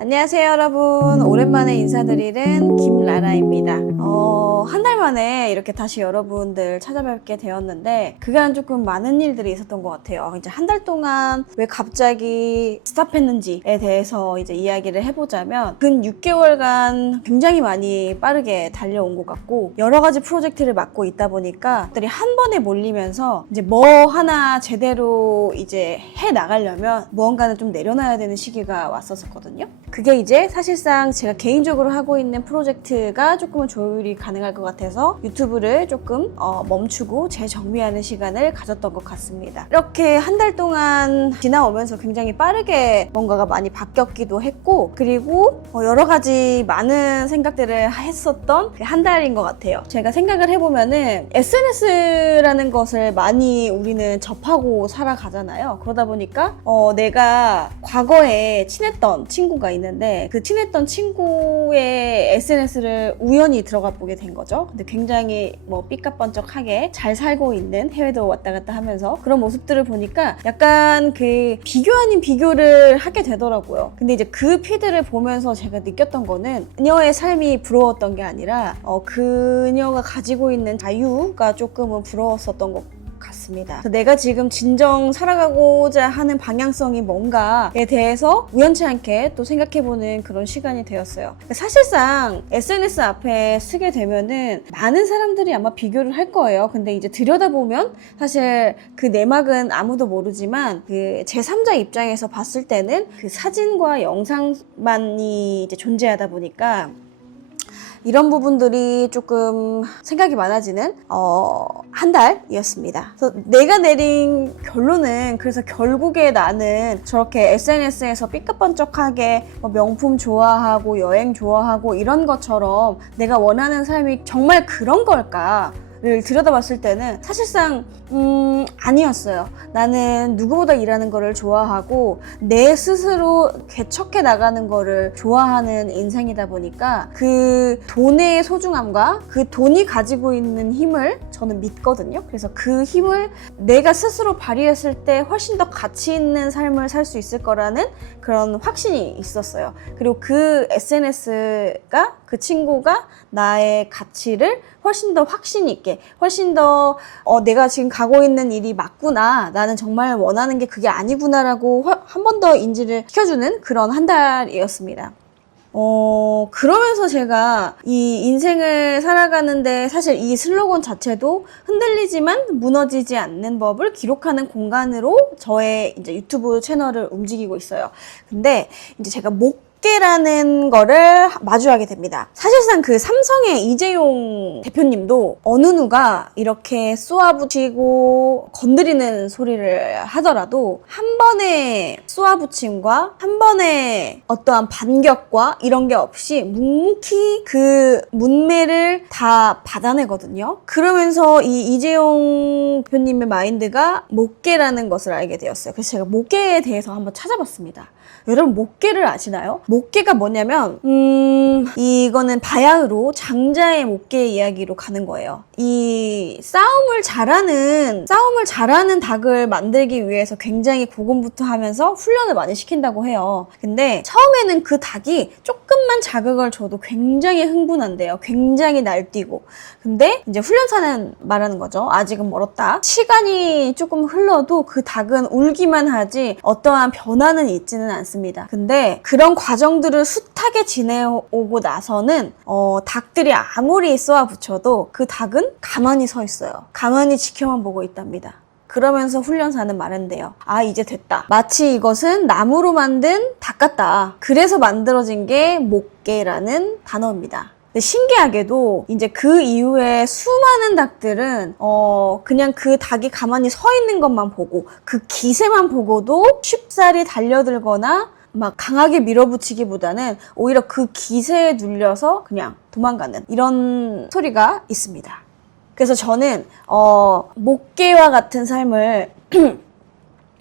안녕하세요 여러분, 오랜만에 인사드리는 김라라입니다. 한 달 만에 이렇게 다시 여러분들 찾아뵙게 되었는데 그간 조금 많은 일들이 있었던 것 같아요. 이제 한 달 동안 왜 갑자기 스탑했는지에 대해서 이제 이야기를 해보자면 근 6개월간 굉장히 많이 빠르게 달려온 것 같고 여러 가지 프로젝트를 맡고 있다 보니까 들이 한 번에 몰리면서 이제 뭐 하나 제대로 이제 해 나가려면 무언가는 좀 내려놔야 되는 시기가 왔었거든요. 그게 이제 사실상 제가 개인적으로 하고 있는 프로젝트가 조금은 조율이 가능할 것 같아서 유튜브를 조금 멈추고 재정비하는 시간을 가졌던 것 같습니다. 이렇게 한 달 동안 지나오면서 굉장히 빠르게 뭔가가 많이 바뀌었기도 했고 그리고 여러 가지 많은 생각들을 했었던 한 달인 것 같아요. 제가 생각을 해보면은 SNS라는 것을 많이 우리는 접하고 살아가잖아요. 그러다 보니까 내가 과거에 친했던 친구가 있는데 그 친했던 친구의 SNS를 우연히 들어가 보게 된 거죠. 근데 굉장히 삐까뻔쩍하게 잘 살고 있는, 해외도 왔다 갔다 하면서 그런 모습들을 보니까 약간 그 비교 아닌 비교를 하게 되더라고요. 근데 이제 그 피드를 보면서 제가 느꼈던 거는 그녀의 삶이 부러웠던 게 아니라 그녀가 가지고 있는 자유가 조금은 부러웠었던 것 같습니다. 내가 지금 진정 살아가고자 하는 방향성이 뭔가에 대해서 우연치 않게 또 생각해보는 그런 시간이 되었어요. 사실상 SNS 앞에 서게 되면은 많은 사람들이 아마 비교를 할 거예요. 근데 이제 들여다보면 사실 그 내막은 아무도 모르지만 그 제3자 입장에서 봤을 때는 그 사진과 영상만이 이제 존재하다 보니까 이런 부분들이 조금 생각이 많아지는 한 달이었습니다. 그래서 내가 내린 결론은 그래서 결국에 나는 저렇게 SNS에서 삐까뻔쩍하게 명품 좋아하고 여행 좋아하고 이런 것처럼 내가 원하는 삶이 정말 그런 걸까? 를 들여다봤을 때는 사실상 아니었어요. 나는 누구보다 일하는 거를 좋아하고 내 스스로 개척해 나가는 거를 좋아하는 인생이다 보니까 그 돈의 소중함과 그 돈이 가지고 있는 힘을 저는 믿거든요. 그래서 그 힘을 내가 스스로 발휘했을 때 훨씬 더 가치 있는 삶을 살 수 있을 거라는 그런 확신이 있었어요. 그리고 그 SNS가 그 친구가 나의 가치를 훨씬 더 확신 있게, 훨씬 더 내가 지금 가고 있는 일이 맞구나, 나는 정말 원하는 게 그게 아니구나라고 한 번 더 인지를 시켜주는 그런 한 달이었습니다. 그러면서 제가 이 인생을 살아가는데 사실 이 슬로건 자체도 흔들리지만 무너지지 않는 법을 기록하는 공간으로 저의 이제 유튜브 채널을 움직이고 있어요. 근데 이제 제가 목계라는 거를 마주하게 됩니다. 사실상 그 삼성의 이재용 대표님도 어느 누가 이렇게 쏘아붙이고 건드리는 소리를 하더라도 한 번의 쏘아붙임과 한 번의 어떠한 반격과 이런 게 없이 묵묵히 그 문매를 다 받아내거든요. 그러면서 이 이재용 대표님의 마인드가 목계라는 것을 알게 되었어요. 그래서 제가 목계에 대해서 한번 찾아봤습니다. 여러분 목계를 아시나요? 목계가 뭐냐면 이거는 바야흐로 장자의 목계 이야기로 가는 거예요. 이 싸움을 잘하는 닭을 만들기 위해서 굉장히 고군분투 하면서 훈련을 많이 시킨다고 해요. 근데 처음에는 그 닭이 조금만 자극을 줘도 굉장히 흥분한대요. 굉장히 날뛰고. 근데 이제 훈련사는 말하는 거죠. 아직은 멀었다. 시간이 조금 흘러도 그 닭은 울기만 하지 어떠한 변화는 있지는 않습니다. 근데 그런 과정들을 숱하게 지내오고 나서는 닭들이 아무리 쏘아붙여도 그 닭은 가만히 서 있어요. 가만히 지켜만 보고 있답니다. 그러면서 훈련사는 말한대요. 아, 이제 됐다. 마치 이것은 나무로 만든 닭 같다. 그래서 만들어진 게 목계라는 단어입니다. 근데 신기하게도 이제 그 이후에 수많은 닭들은 그냥 그 닭이 가만히 서 있는 것만 보고 그 기세만 보고도 쉽사리 달려들거나 막 강하게 밀어붙이기보다는 오히려 그 기세에 눌려서 그냥 도망가는 이런 스토리가 있습니다. 그래서 저는 목계와 같은 삶을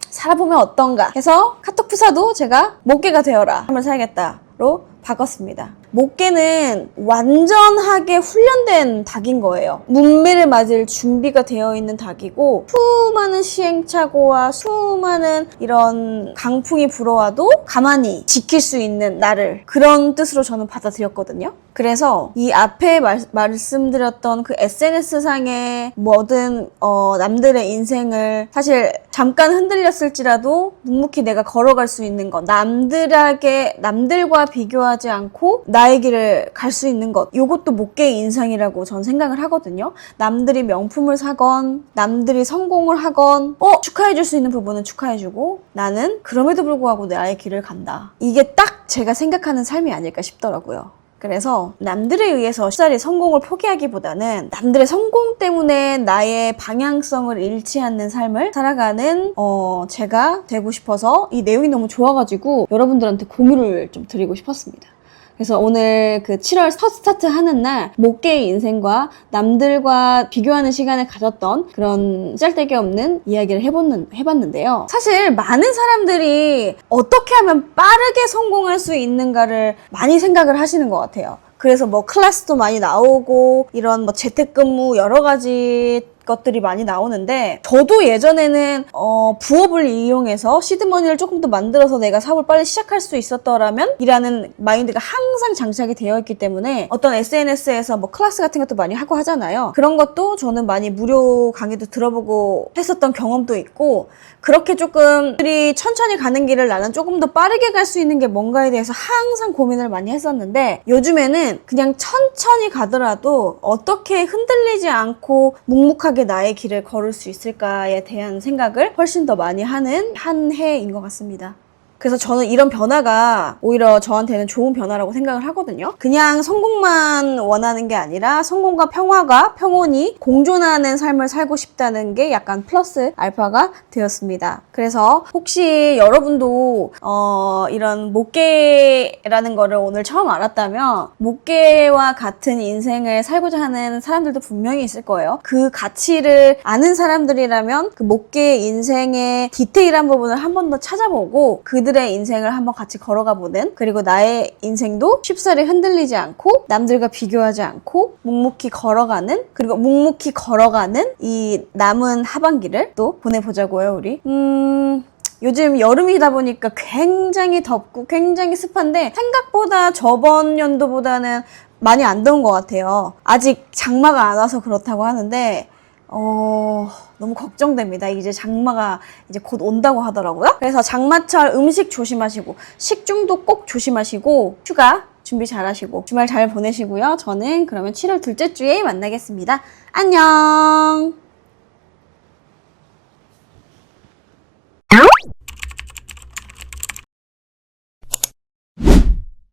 살아보면 어떤가 해서 카톡 프사도 제가 목계가 되어라, 삶을 살겠다로 바꿨습니다. 목개는 완전하게 훈련된 닭인 거예요. 문매를 맞을 준비가 되어 있는 닭이고 수많은 시행착오와 수많은 이런 강풍이 불어와도 가만히 지킬 수 있는 나를, 그런 뜻으로 저는 받아들였거든요. 그래서 이 앞에 말씀드렸던 그 SNS상의 뭐든 남들의 인생을 사실 잠깐 흔들렸을지라도 묵묵히 내가 걸어갈 수 있는 것, 남들과 비교하지 않고 나의 길을 갈 수 있는 것, 이것도 목개의 인상이라고 전 생각을 하거든요. 남들이 명품을 사건, 남들이 성공을 하건 축하해줄 수 있는 부분은 축하해주고, 나는 그럼에도 불구하고 나의 길을 간다. 이게 딱 제가 생각하는 삶이 아닐까 싶더라고요. 그래서 남들에 의해서 쉽사리 성공을 포기하기보다는 남들의 성공 때문에 나의 방향성을 잃지 않는 삶을 살아가는 제가 되고 싶어서 이 내용이 너무 좋아가지고 여러분들한테 공유를 좀 드리고 싶었습니다. 그래서 오늘 그 7월 첫 스타트 하는 날 목개의 인생과 남들과 비교하는 시간을 가졌던 그런 짤데기 없는 이야기를 해봤는데요. 사실 많은 사람들이 어떻게 하면 빠르게 성공할 수 있는가를 많이 생각을 하시는 것 같아요. 그래서 뭐 클래스도 많이 나오고 이런 뭐 재택근무 여러 가지 것들이 많이 나오는데, 저도 예전에는 부업을 이용해서 시드머니를 조금 더 만들어서 내가 사업을 빨리 시작할 수 있었더라면 이라는 마인드가 항상 장착이 되어 있기 때문에 어떤 SNS에서 뭐 클래스 같은 것도 많이 하고 하잖아요. 그런 것도 저는 많이 무료 강의도 들어보고 했었던 경험도 있고, 그렇게 조금 천천히 가는 길을 나는 조금 더 빠르게 갈 수 있는 게 뭔가에 대해서 항상 고민을 많이 했었는데, 요즘에는 그냥 천천히 가더라도 어떻게 흔들리지 않고 묵묵하게 나의 길을 걸을 수 있을까에 대한 생각을 훨씬 더 많이 하는 한 해인 것 같습니다. 그래서 저는 이런 변화가 오히려 저한테는 좋은 변화라고 생각을 하거든요. 그냥 성공만 원하는 게 아니라 성공과 평화가 평온이 공존하는 삶을 살고 싶다는 게 약간 플러스 알파가 되었습니다. 그래서 혹시 여러분도 이런 목개라는 거를 오늘 처음 알았다면 목개와 같은 인생을 살고자 하는 사람들도 분명히 있을 거예요. 그 가치를 아는 사람들이라면 그 목개의 인생의 디테일한 부분을 한 번 더 찾아보고 그들의 인생을 한번 같이 걸어가 보는, 그리고 나의 인생도 쉽사리 흔들리지 않고 남들과 비교하지 않고 묵묵히 걸어가는, 그리고 묵묵히 걸어가는 이 남은 하반기를 또 보내보자고요. 우리 요즘 여름이다 보니까 굉장히 덥고 굉장히 습한데 생각보다 저번 연도보다는 많이 안 더운 것 같아요. 아직 장마가 안 와서 그렇다고 하는데 너무 걱정됩니다. 이제 장마가 이제 곧 온다고 하더라고요. 그래서 장마철 음식 조심하시고 식중독 꼭 조심하시고 휴가 준비 잘 하시고 주말 잘 보내시고요. 저는 그러면 7월 둘째 주에 만나겠습니다. 안녕.